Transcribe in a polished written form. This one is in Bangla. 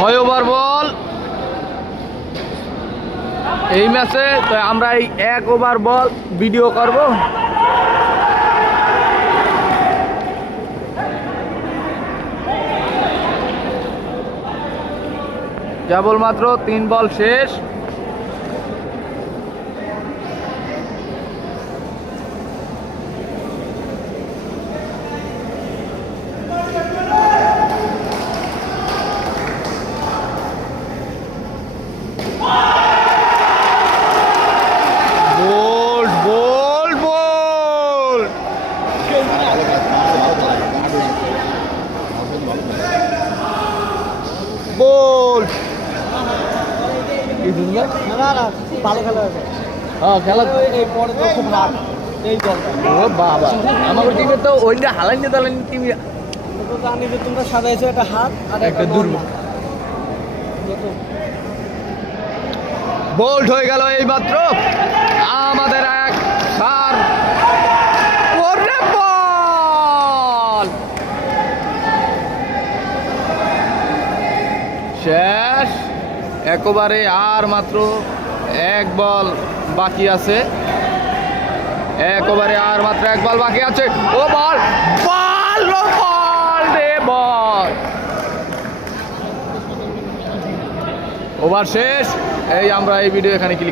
6 ওভার বল এই ম্যাচে। তো আমরা এই 1 ওভার বল ভিডিও করব। কেবলমাত্র 3 বল শেষ। বোল্ড বোল্ড বোল্ড বোল্ড ভালো খেলা হবে। খেলা এই পরে তো খুব হার এই দলটা। ও বাবা, আমাদের টিমে তো ওইটা হালাইনি দালাইনি টিম। তো জানি যে তোমরা সাজাইছো একটা হাত আর একটা দুর্বল। বোল্ড হয়ে গেল এই মাত্র আমাদের এক সার। ওরে বল শেষ। একবারে আর মাত্র 1 বল বাকি আছে। একবারে আর মাত্র 1 বল বাকি আছে। ও বল বল বল রে বল। ওভার শেষ। এই আমরা এই ভিডিও এখানে ক্লিক